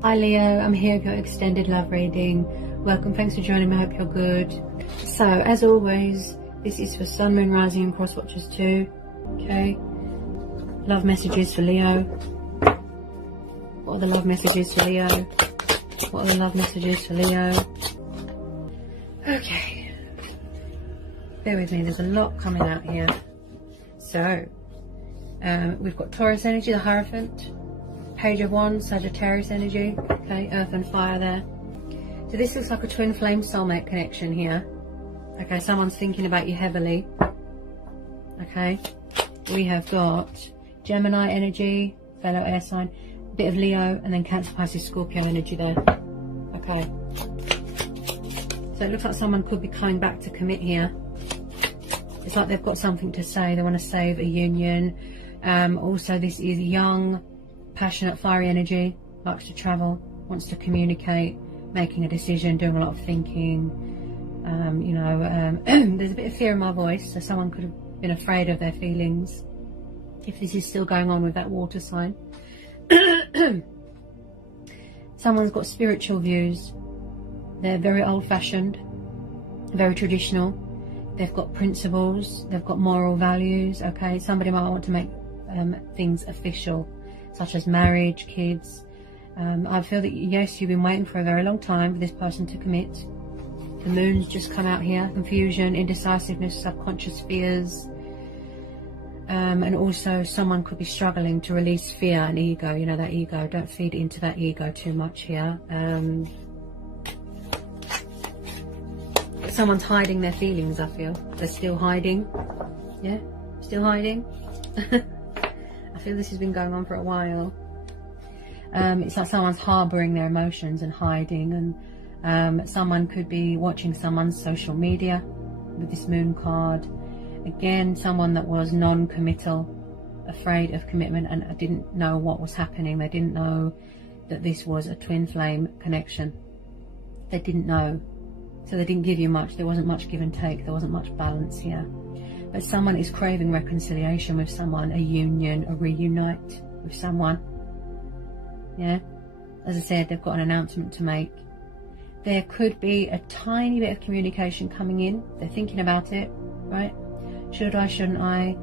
Hi Leo, I'm here with your extended love reading. Welcome, thanks for joining me, I hope you're good. So, as always, this is for Sun, Moon, Rising and Cross Watchers too. Okay, love messages for Leo. What are the love messages for Leo? What are the love messages for Leo? Okay, bear with me, there's a lot coming out here. So, we've got Taurus energy, the Hierophant. Page of Wands, Sagittarius energy, okay, earth and fire there. So this looks like a twin flame soulmate connection here. Okay, someone's thinking about you heavily. Okay, we have got Gemini energy, fellow air sign, a bit of Leo, and then Cancer, Pisces, Scorpio energy there. Okay, so it looks like someone could be coming back to commit here. It's like they've got something to say, they want to save a union. Also, this is young, passionate, fiery energy, likes to travel, wants to communicate, making a decision, doing a lot of thinking. There's a bit of fear in my voice, so someone could have been afraid of their feelings if this is still going on with that water sign. Someone's got spiritual views. They're very old-fashioned, very traditional. They've got principles, they've got moral values. Okay, somebody might want to make things official, such as marriage, kids. I feel that, yes, you've been waiting for a very long time for this person to commit. The moon's just come out here. Confusion, indecisiveness, subconscious fears. And also someone could be struggling to release fear and ego. You know, that ego. Don't feed into that ego too much here. Someone's hiding their feelings, I feel. They're still hiding. Yeah? Still hiding? I feel this has been going on for a while. It's like someone's harbouring their emotions and hiding, and someone could be watching someone's social media with this moon card. Again, someone that was non-committal, afraid of commitment, and didn't know what was happening. They didn't know that this was a twin flame connection. They didn't know, so they didn't give you much. There wasn't much give and take. There wasn't much balance here. But someone is craving reconciliation with someone, a union, a reunite with someone. Yeah, as I said, they've got an announcement to make. There could be a tiny bit of communication coming in. They're thinking about it, right? Should I, shouldn't I?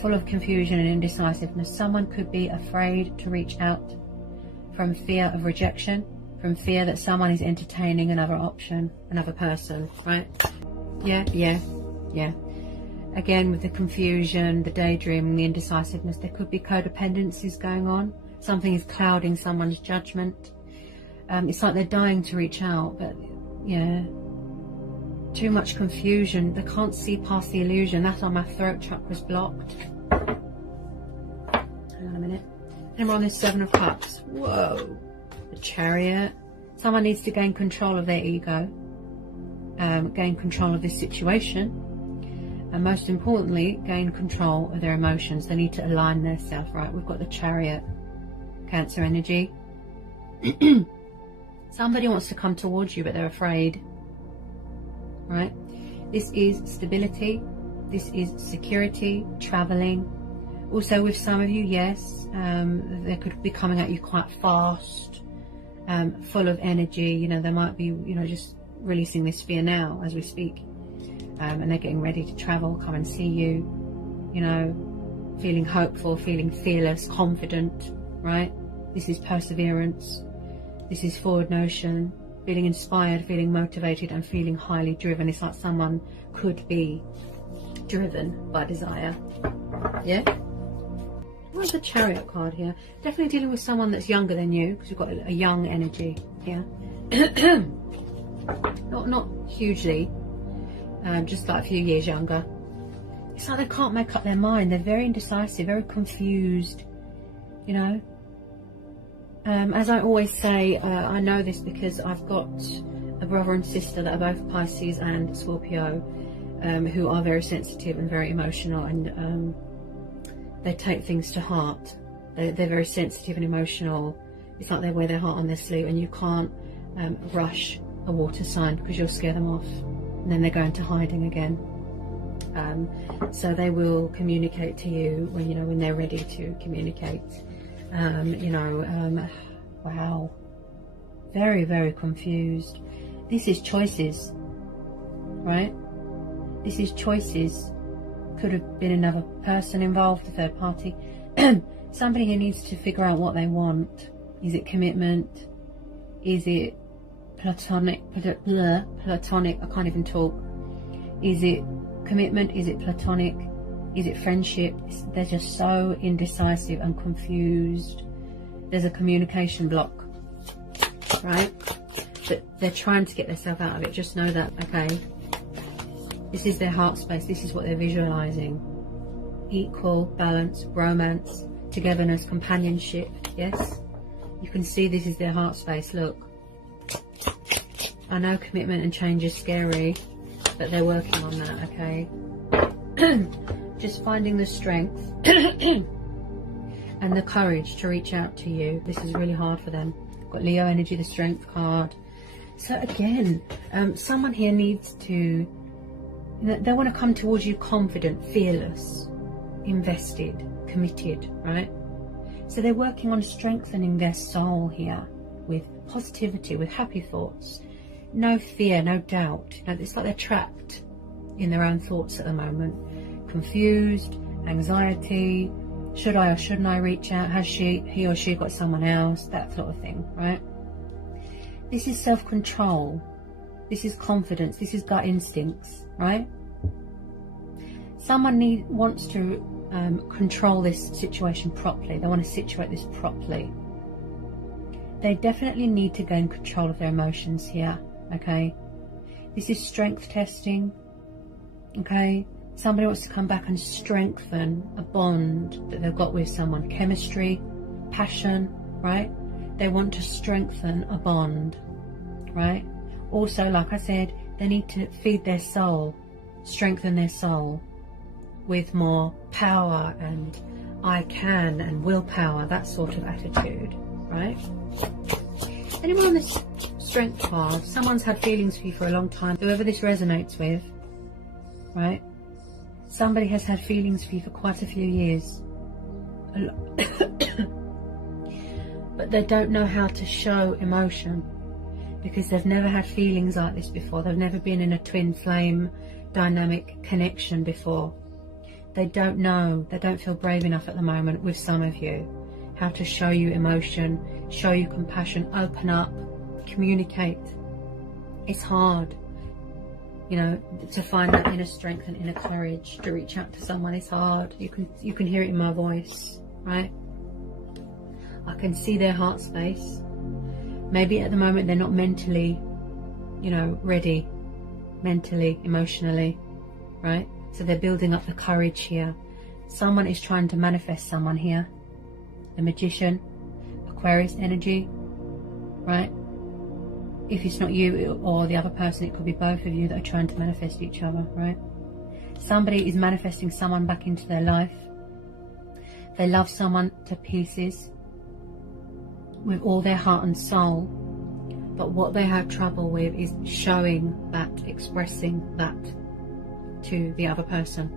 Full of confusion and indecisiveness. Someone could be afraid to reach out from fear of rejection, from fear that someone is entertaining another option, another person, right? Yeah. Again, with the confusion, the daydreaming, the indecisiveness, there could be codependencies going on. Something is clouding someone's judgment. It's like they're dying to reach out, but yeah, too much confusion. They can't see past the illusion. That's why my throat chakra's blocked. Hang on a minute. And we're on this Seven of Cups. Whoa. The Chariot. Someone needs to gain control of their ego, gain control of this situation, and most importantly, gain control of their emotions. They need to align themselves, right? We've got the Chariot, Cancer energy. Somebody wants to come towards you, but they're afraid, right? This is stability. This is security, traveling. Also, with some of you, yes, they could be coming at you quite fast, full of energy. You know, they might be, just releasing this fear now as we speak. And they're getting ready to travel, come and see you, feeling hopeful, feeling fearless, confident, right? This is perseverance. This is forward motion, feeling inspired, feeling motivated, and feeling highly driven. It's like someone could be driven by desire. Yeah? What's the Chariot card here? Definitely dealing with someone that's younger than you, because you've got a young energy here. not hugely. Just like a few years younger. It's like they can't make up their mind. They're very indecisive, very confused, As I always say, I know this because I've got a brother and sister that are both Pisces and Scorpio, who are very sensitive and very emotional, and they take things to heart. They're very sensitive and emotional. It's like they wear their heart on their sleeve, and you can't rush a water sign because you'll scare them off. And then they're going to hiding again. So they will communicate to you when they're ready to communicate. Wow, Very, very confused. This is choices, right? This is choices. Could have been another person involved, a third party. Somebody who needs to figure out what they want. Is it commitment? Is it platonic? Platonic, I can't even talk. Is it commitment? Is it platonic? Is it friendship? They're just so indecisive and confused. There's a communication block, right? But they're trying to get themselves out of it. Just know that, okay? This is their heart space. This is what they're visualizing. Equal, balance, romance, togetherness, companionship. Yes? You can see this is their heart space. Look. I know commitment and change is scary, but they're working on that, okay? Just finding the strength and the courage to reach out to you. This is really hard for them. Got Leo energy, the strength card. So again, someone here needs to, they want to come towards you confident, fearless, invested, committed, right? So they're working on strengthening their soul here with positivity, with happy thoughts. No fear, no doubt. You know, it's like they're trapped in their own thoughts at the moment. Confused, anxiety, should I or shouldn't I reach out? Has he or she got someone else? That sort of thing, right? This is self-control. This is confidence. This is gut instincts, right? Someone wants to control this situation properly. They want to situate this properly. They definitely need to gain control of their emotions here, okay? This is strength testing, okay? Somebody wants to come back and strengthen a bond that they've got with someone. Chemistry, passion, right? They want to strengthen a bond, right? Also, like I said, they need to feed their soul, strengthen their soul with more power and I can and willpower, that sort of attitude, right? Anyone on this strength card, someone's had feelings for you for a long time, whoever this resonates with, right? Somebody has had feelings for you for quite a few years. But they don't know how to show emotion because they've never had feelings like this before. They've never been in a twin flame dynamic connection before. They don't know, they don't feel brave enough at the moment with some of you how to show you emotion, show you compassion, open up, communicate. It's hard. You know, to find that inner strength and inner courage to reach out to someone is hard. You can hear it in my voice, right? I can see their heart space. Maybe at the moment they're not mentally, you know, ready, mentally, emotionally, right? So they're building up the courage here. Someone is trying to manifest someone here. The Magician, Aquarius energy, right? If it's not you or the other person, it could be both of you that are trying to manifest each other, right? Somebody is manifesting someone back into their life. They love someone to pieces with all their heart and soul. But what they have trouble with is showing that, expressing that to the other person,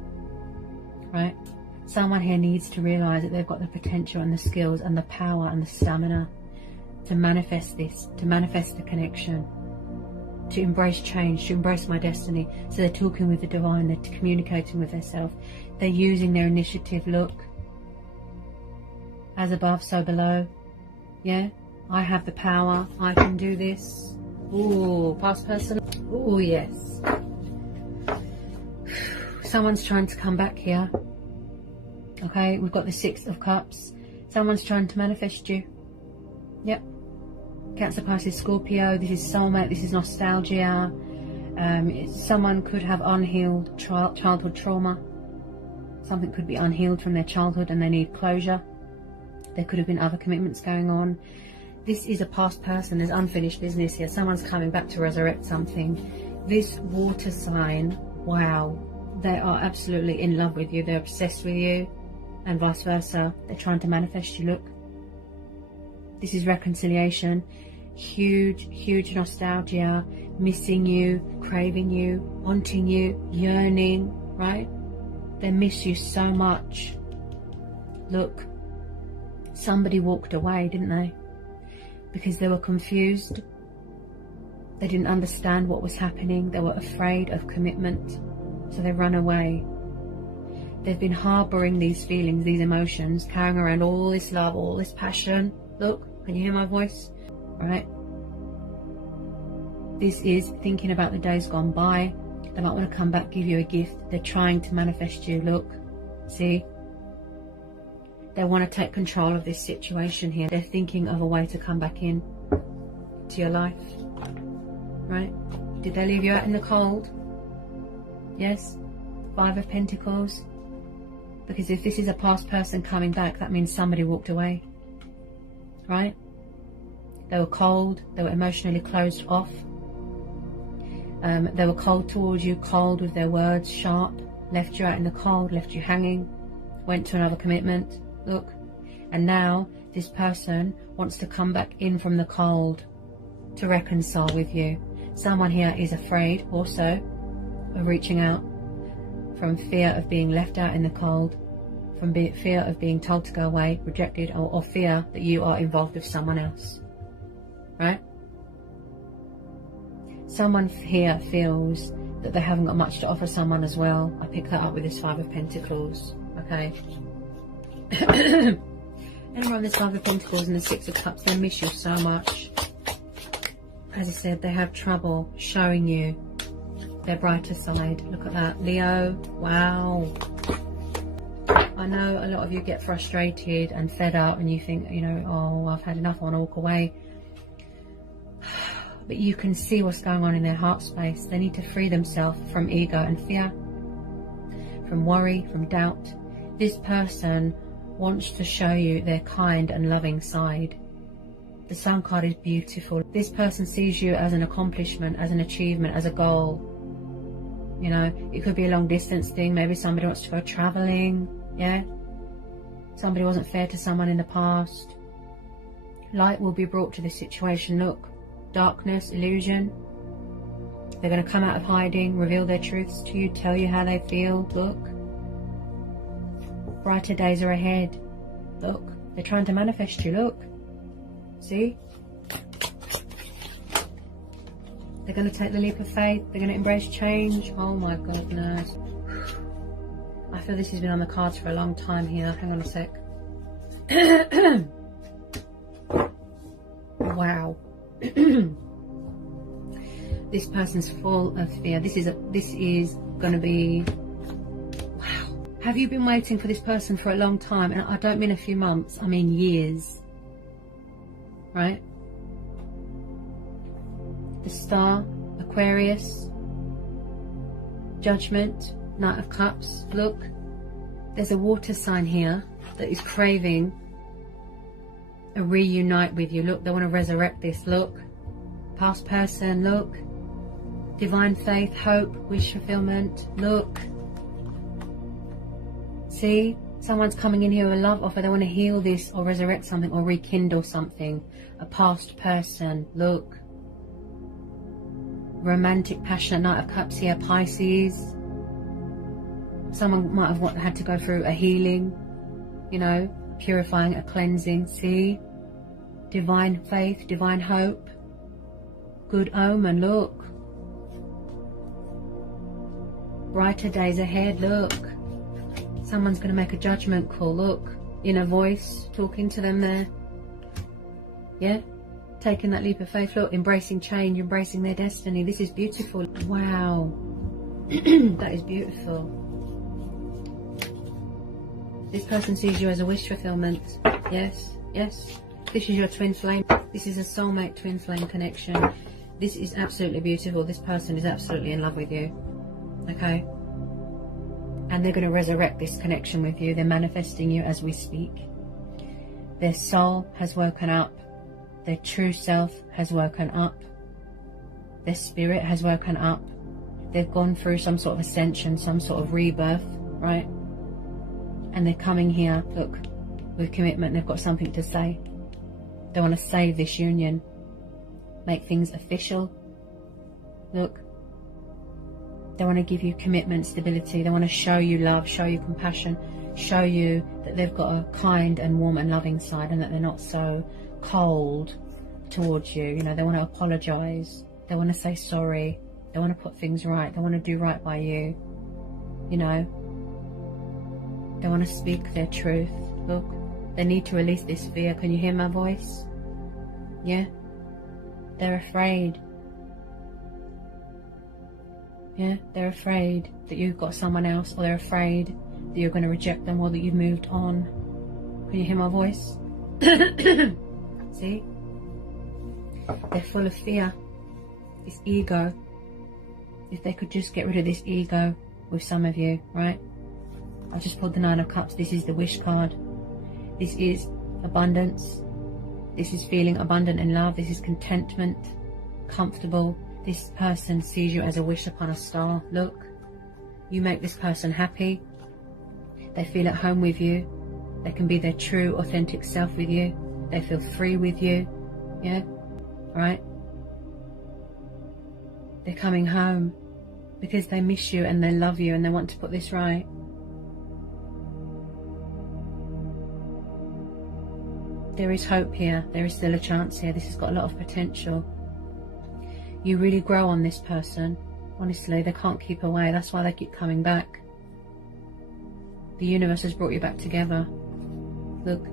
right? Someone here needs to realize that they've got the potential and the skills and the power and the stamina to manifest this, to manifest the connection, to embrace change, to embrace my destiny. So they're talking with the divine, they're communicating with themselves, they're using their initiative. Look, as above, so below. Yeah, I have the power, I can do this. Ooh, past person. Ooh, yes. Someone's trying to come back here. Okay, we've got the Six of Cups. Someone's trying to manifest you. Yep. Cancer, Pisces, Scorpio. This is soulmate. This is nostalgia. Someone could have unhealed childhood trauma. Something could be unhealed from their childhood and they need closure. There could have been other commitments going on. This is a past person. There's unfinished business here. Someone's coming back to resurrect something. This water sign, wow. They are absolutely in love with you. They're obsessed with you. And vice versa. They're trying to manifest you. Look. This is reconciliation. Huge, huge nostalgia. Missing you, craving you, wanting you, yearning, right? They miss you so much. Look. Somebody walked away, didn't they? Because they were confused. They didn't understand what was happening. They were afraid of commitment, so they ran away. They've been harboring these feelings, these emotions, carrying around all this love, all this passion. Look, can you hear my voice? Right? This is thinking about the days gone by. They might want to come back, give you a gift. They're trying to manifest you. Look, see? They want to take control of this situation here. They're thinking of a way to come back in to your life. Right? Did they leave you out in the cold? Yes? 5 of Pentacles. Because if this is a past person coming back, that means somebody walked away. Right? They were cold. They were emotionally closed off. They were cold towards you, cold with their words, sharp. Left you out in the cold, left you hanging. Went to another commitment. Look. And now this person wants to come back in from the cold to reconcile with you. Someone here is afraid also of reaching out, from fear of being left out in the cold, from fear of being told to go away, rejected, or fear that you are involved with someone else. Right? Someone here feels that they haven't got much to offer someone as well. I pick that up with this 5 of Pentacles. Okay. And around this 5 of Pentacles and the 6 of Cups, they miss you so much. As I said, they have trouble showing you their brighter side. Look at that. Leo. Wow. I know a lot of you get frustrated and fed up and you think, you know, oh, I've had enough, I want to walk away. But you can see what's going on in their heart space. They need to free themselves from ego and fear, from worry, from doubt. This person wants to show you their kind and loving side. The Sun card is beautiful. This person sees you as an accomplishment, as an achievement, as a goal. You know, it could be a long distance thing. Maybe somebody wants to go traveling. Yeah. Somebody wasn't fair to someone in the past. Light will be brought to this situation. Look. Darkness, illusion. They're going to come out of hiding, reveal their truths to you, tell you how they feel. Look. Brighter days are ahead. Look. They're trying to manifest you. Look. See? They're going to take the leap of faith. They're going to embrace change. Oh my goodness. I feel this has been on the cards for a long time here. Hang on a sec. Wow. This person's full of fear. This is going to be, wow. Have you been waiting for this person for a long time? And I don't mean a few months, I mean years. Right? The Star, Aquarius, Judgment, Knight of Cups. Look, there's a water sign here that is craving a reunite with you. Look, they want to resurrect this. Look, past person. Look, divine faith, hope, wish fulfillment. Look, see, someone's coming in here with a love offer. They want to heal this or resurrect something or rekindle something. A past person. Look, romantic, passionate, Knight of Cups here, Pisces. Someone might have had to go through a healing, you know, purifying, a cleansing. See, divine faith, divine hope, good omen. Look, brighter days ahead. Look, someone's going to make a judgment call. Look, inner voice talking to them there. Yeah, taking that leap of faith. Look, embracing change, embracing their destiny. This is beautiful. Wow. That is beautiful. This person sees you as a wish fulfillment. Yes, yes. This is your twin flame. This is a soulmate twin flame connection. This is absolutely beautiful. This person is absolutely in love with you. Okay? And they're going to resurrect this connection with you. They're manifesting you as we speak. Their soul has woken up. Their true self has woken up. Their spirit has woken up. They've gone through some sort of ascension, some sort of rebirth, right? And they're coming here, look, with commitment. They've got something to say. They want to save this union. Make things official. Look. They want to give you commitment, stability. They want to show you love, show you compassion, show you that they've got a kind and warm and loving side and that they're not so cold towards you. You know, they want to apologize. They want to say sorry. They want to put things right. They want to do right by you. You know, they want to speak their truth. Look, they need to release this fear. Can you hear my voice? Yeah, they're afraid. Yeah, they're afraid that you've got someone else, or they're afraid that you're going to reject them, or that you've moved on. Can you hear my voice? See? They're full of fear. This ego. If they could just get rid of this ego with some of you, right? I just pulled the Nine of Cups. This is the wish card. This is abundance. This is feeling abundant in love. This is contentment, comfortable. This person sees you as a wish upon a star. Look, you make this person happy. They feel at home with you. They can be their true, authentic self with you. They feel free with you. Yeah, right? They're coming home because they miss you and they love you and they want to put this right. There is hope here. There is still a chance here. This has got a lot of potential. You really grow on this person. Honestly, they can't keep away. That's why they keep coming back. The universe has brought you back together. Look.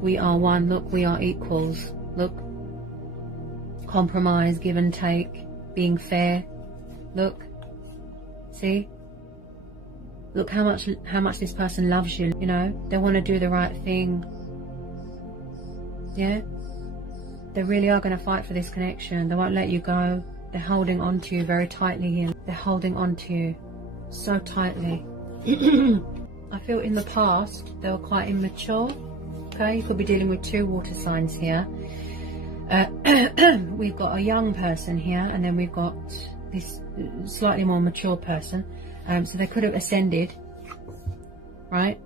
We are one. Look, we are equals. Look. Compromise, give and take, being fair. Look. See? Look how much this person loves you, you know? They want to do the right thing. Yeah? They really are going to fight for this connection. They won't let you go. They're holding on to you very tightly here. They're holding on to you so tightly. I feel in the past they were quite immature. Okay, you could be dealing with two water signs here. We've got a young person here, and then we've got this slightly more mature person. So they could have ascended, right?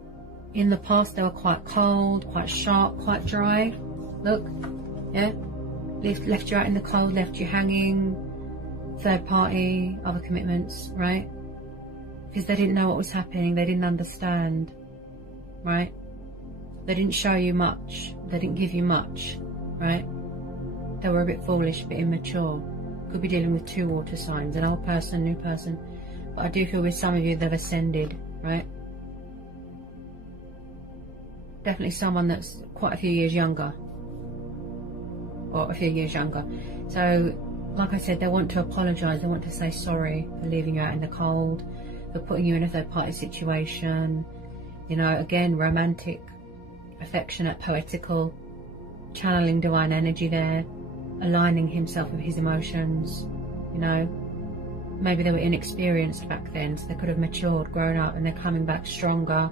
In the past they were quite cold, quite sharp, quite dry. Look, yeah, left you out in the cold, left you hanging, third party, other commitments, right? Because they didn't know what was happening, they didn't understand, right? They didn't show you much, they didn't give you much, right? They were a bit foolish, a bit immature. Could be dealing with two water signs, an old person, new person. But I do feel with some of you they've ascended, right? Definitely someone that's quite a few years younger. Or a few years younger. So, like I said, they want to apologise. They want to say sorry for leaving you out in the cold, for putting you in a third party situation. You know, again, romantic, affectionate, poetical, channeling divine energy there, aligning himself with his emotions, you know. Maybe they were inexperienced back then, so they could have matured, grown up, and they're coming back stronger,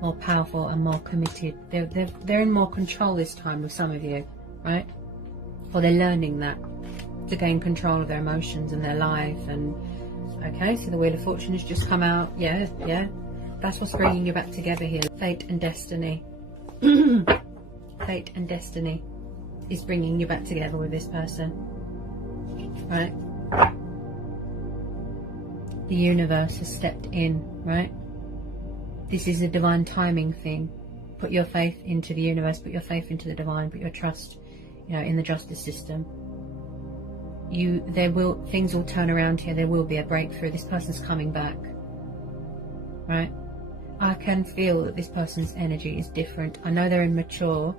more powerful and more committed. They're in more control this time with some of you, right? Or they're learning that, to gain control of their emotions and their life. And okay, so the Wheel of Fortune has just come out. Yeah, that's what's bringing you back together here. Fate and destiny. Fate and destiny is bringing you back together with this person, right? The universe has stepped in, right? This is a divine timing thing. Put your faith into the universe, put your faith into the divine, put your trust, you know, in the justice system. Things will turn around here. There will be a breakthrough. This person's coming back, right? I can feel that this person's energy is different. I know they're immature,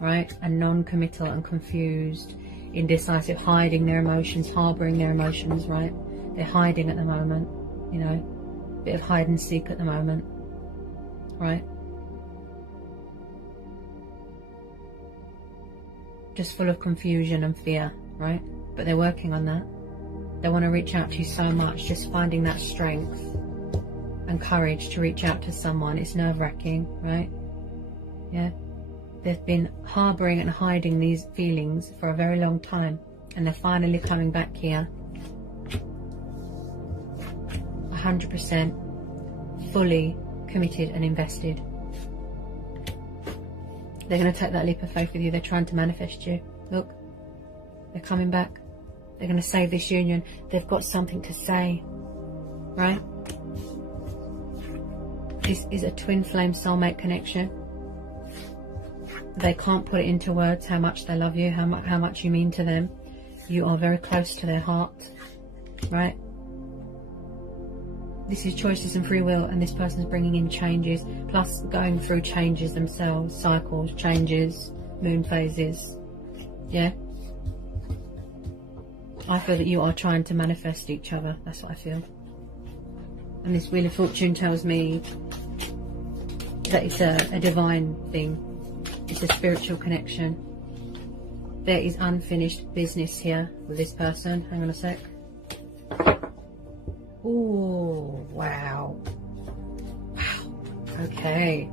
right? And non-committal and confused, indecisive, hiding their emotions, harbouring their emotions, right? They're hiding at the moment, you know, bit of hide and seek at the moment, right? Just full of confusion and fear, right? But they're working on that. They want to reach out to you so much, just finding that strength and courage to reach out to someone. It's nerve-wracking, right? Yeah. They've been harbouring and hiding these feelings for a very long time, and they're finally coming back here. 100% fully committed and invested. They're going to take that leap of faith with you. They're trying to manifest you. Look, they're coming back. They're going to save this union. They've got something to say, right? This is a twin flame soulmate connection. They can't put it into words how much they love you, how much you mean to them. You are very close to their heart, right? This is choices and free will, and this person is bringing in changes, plus going through changes themselves, cycles, changes, moon phases. Yeah? I feel that you are trying to manifest each other. That's what I feel. And this Wheel of Fortune tells me that it's a divine thing. It's a spiritual connection. There is unfinished business here with this person. Hang on a sec. Oh, wow. Wow. Okay.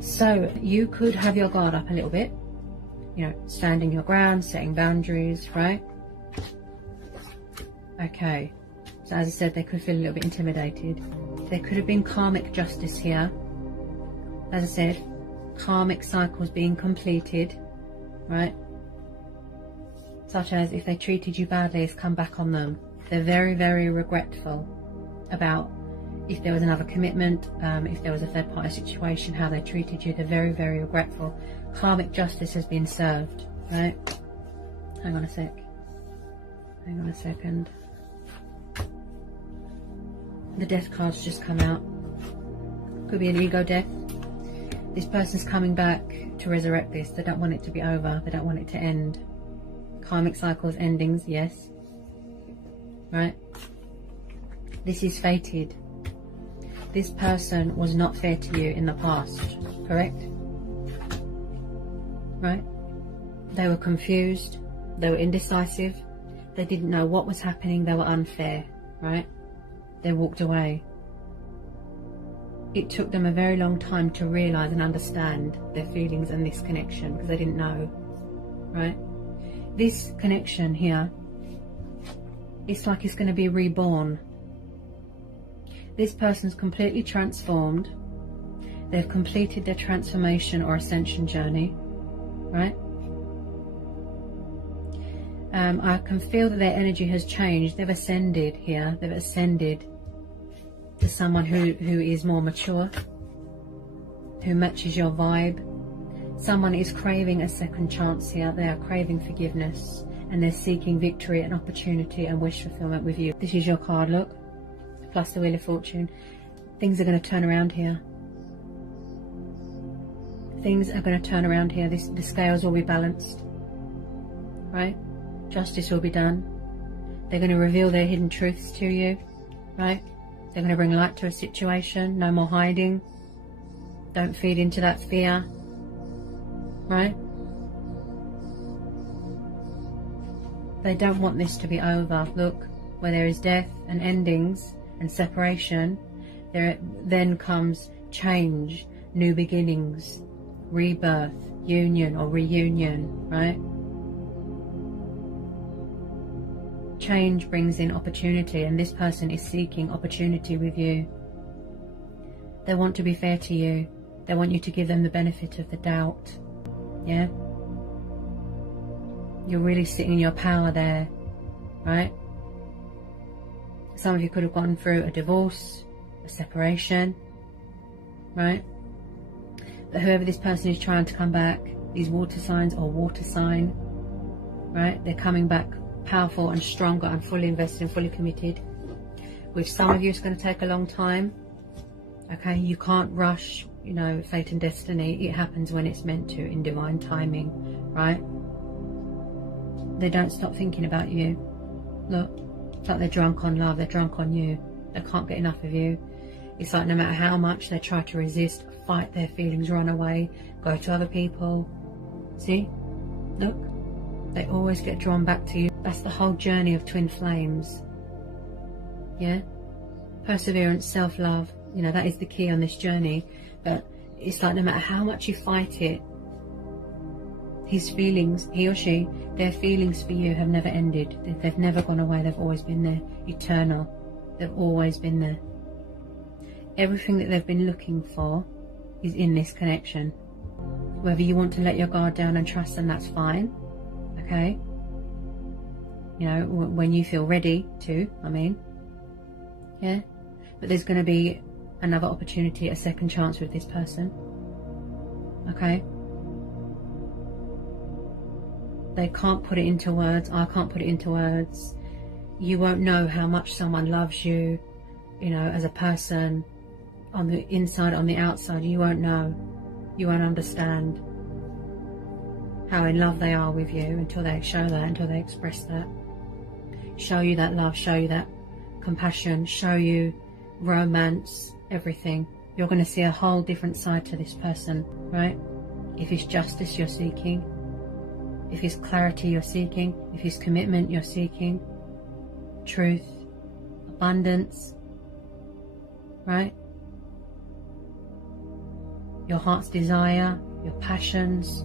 So you could have your guard up a little bit. You know, standing your ground, setting boundaries, right? Okay. So as I said, they could feel a little bit intimidated. There could have been karmic justice here. As I said, karmic cycles being completed, right? Such as if they treated you badly, it's come back on them. They're very, very regretful about if there was another commitment, if there was a third party situation, how they treated you. They're very, very regretful. Karmic justice has been served, right? Hang on a sec. Hang on a second. The death card's just come out. Could be an ego death. This person's coming back to resurrect this. They don't want it to be over. They don't want it to end. Karmic cycles, endings, yes. Right? This is fated. This person was not fair to you in the past, correct? Right? They were confused. They were indecisive. They didn't know what was happening. They were unfair, right? They walked away. It took them a very long time to realise and understand their feelings and this connection, because they didn't know, right? This connection here, it's like it's going to be reborn. This person's completely transformed. They've completed their transformation or ascension journey, right? I can feel that their energy has changed. They've ascended here. They've ascended to someone who is more mature, who matches your vibe. Someone is craving a second chance here. They are craving forgiveness, and they're seeking victory and opportunity and wish fulfillment with you. This is your card, look, plus the Wheel of Fortune. Things are going to turn around here. Things are going to turn around here. The scales will be balanced, right? Justice will be done. They're going to reveal their hidden truths to you, right? They're going to bring light to a situation. No more hiding. Don't feed into that fear, right? They don't want this to be over. Look, where there is death and endings and separation, there then comes change, new beginnings, rebirth, union or reunion, right? Change brings in opportunity, and this person is seeking opportunity with you. They want to be fair to you. They want you to give them the benefit of the doubt. Yeah? You're really sitting in your power there, right? Some of you could have gone through a divorce, a separation, right? But whoever this person is trying to come back, these water signs or water sign, right? They're coming back powerful and stronger and fully invested and fully committed. With some of you, it's going to take a long time. Okay, you can't rush, you know, fate and destiny. It happens when it's meant to, in divine timing, right? They don't stop thinking about you. Look, it's like they're drunk on love. They're drunk on you. They can't get enough of you. It's like no matter how much they try to resist, fight their feelings, run away, go to other people. See? Look. They always get drawn back to you. That's the whole journey of twin flames. Yeah? Perseverance, self-love. You know, that is the key on this journey. But it's like no matter how much you fight it, his feelings, he or she, their feelings for you have never ended. They've never gone away. They've always been there. Eternal. They've always been there. Everything that they've been looking for is in this connection. Whether you want to let your guard down and trust them, that's fine. Okay, you know, when you feel ready to, I mean, yeah, but there's going to be another opportunity, a second chance with this person. Okay, They can't put it into words. I can't put it into words. You won't know how much someone loves you, you know, as a person, on the inside, on the outside. You won't know. You won't understand how in love they are with you until they show that, until they express that. Show you that love, show you that compassion, show you romance, everything. You're going to see a whole different side to this person, right? If it's justice you're seeking, if it's clarity you're seeking, if it's commitment you're seeking, truth, abundance, right? Your heart's desire, your passions.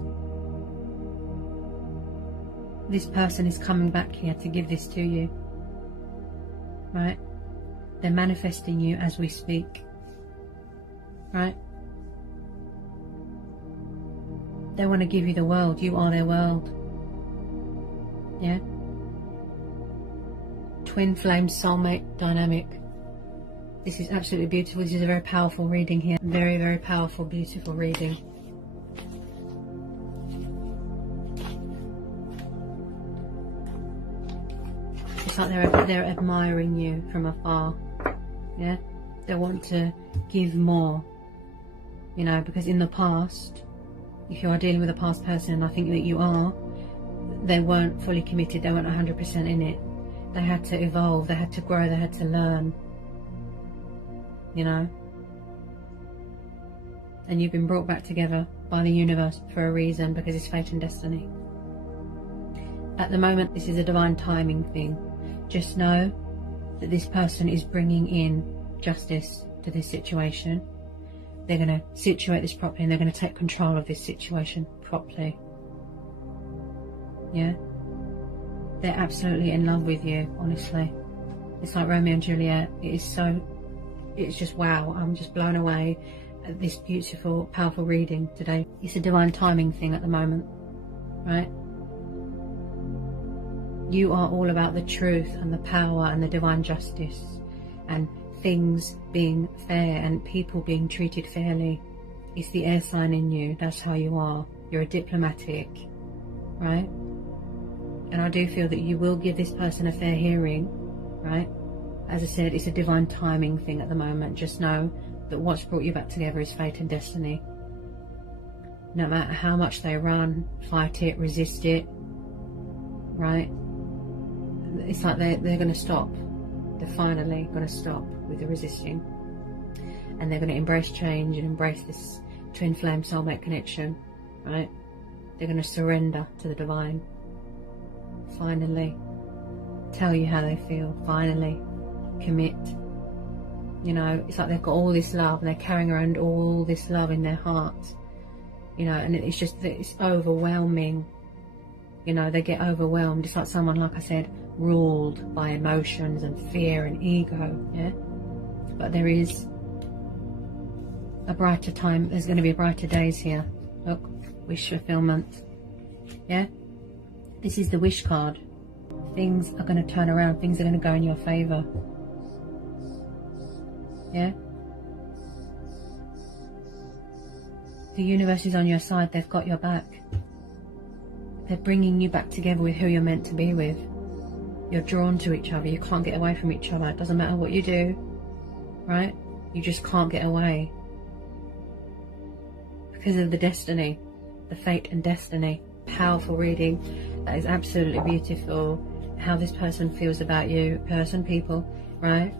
This person is coming back here to give this to you, right? They're manifesting you as we speak, right? They want to give you the world. You are their world. Yeah? Twin flame soulmate dynamic. This is absolutely beautiful. This is a very powerful reading here. Very, very powerful, beautiful reading. It's like they're admiring you from afar. Yeah? They want to give more. You know, because in the past, if you are dealing with a past person, and I think that you are, they weren't fully committed, they weren't 100% in it. They had to evolve, they had to grow, they had to learn. You know? And you've been brought back together by the universe for a reason, because it's fate and destiny. At the moment, this is a divine timing thing. Just know that this person is bringing in justice to this situation. They're going to situate this properly, and they're going to take control of this situation properly. Yeah? They're absolutely in love with you, honestly. It's like Romeo and Juliet. It is so... It's just wow. I'm just blown away at this beautiful, powerful reading today. It's a divine timing thing at the moment, right? You are all about the truth and the power and the divine justice and things being fair and people being treated fairly. It's the air sign in you. That's how you are. You're a diplomatic, right? And I do feel that you will give this person a fair hearing, right? As I said, it's a divine timing thing at the moment. Just know that what's brought you back together is fate and destiny. No matter how much they run, fight it, resist it, right? It's like they're going to stop. They're finally going to stop with the resisting. And they're going to embrace change and embrace this twin flame soulmate connection, right? They're going to surrender to the divine. Finally. Tell you how they feel. Finally. Commit. You know, it's like they've got all this love and they're carrying around all this love in their heart. You know, and it's just, it's overwhelming. You know, they get overwhelmed. It's like someone, like I said, ruled by emotions and fear and ego, yeah? But there is a brighter time. There's going to be brighter days here. Look, wish fulfillment, yeah? This is the wish card. Things are going to turn around. Things are going to go in your favour, yeah? The universe is on your side. They've got your back. They're bringing you back together with who you're meant to be with. You're drawn to each other. You can't get away from each other. It doesn't matter what you do, right? You just can't get away. Because of the destiny, the fate and destiny. Powerful reading. That is absolutely beautiful. How this person feels about you. People, right?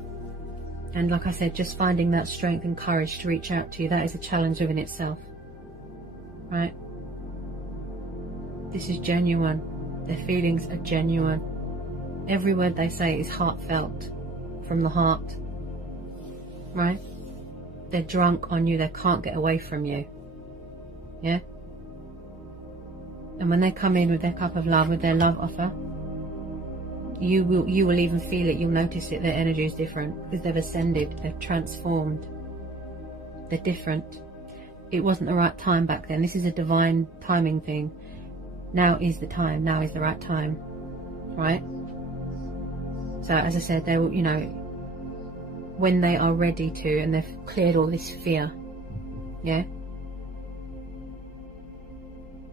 And like I said, just finding that strength and courage to reach out to you. That is a challenge within itself, right? This is genuine. Their feelings are genuine. Every word they say is heartfelt, from the heart, right? They're drunk on you. They can't get away from you, yeah? And when they come in with their cup of love, with their love offer, you will even feel it. You'll notice it. Their energy is different because they've ascended. They've transformed. They're different. It wasn't the right time back then. This is a divine timing thing. Now is the time. Now is the right time, right? So as I said, they will, you know, when they are ready to, and they've cleared all this fear, yeah,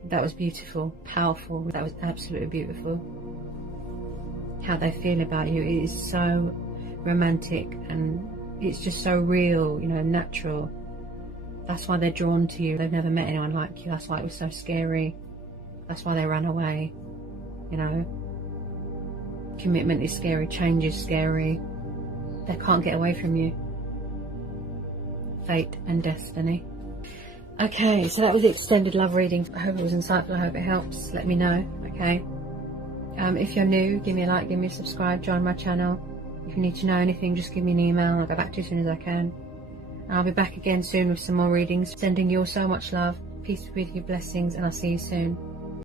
That was beautiful, powerful. That was absolutely beautiful. How they feel about you, it is so romantic and it's just so real, you know, natural. That's why they're drawn to you. They've never met anyone like you. That's why it was so scary. That's why they ran away, you know. Commitment is scary, change is scary. They can't get away from you. Fate and destiny. Okay, so that was the extended love reading. I hope it was insightful. I hope it helps. Let me know, okay? If you're new, give me a like, give me a subscribe, join my channel. If you need to know anything, just give me an email. I'll go back to you as soon as I can. And I'll be back again soon with some more readings. Sending you all so much love. Peace with you, blessings, and I'll see you soon.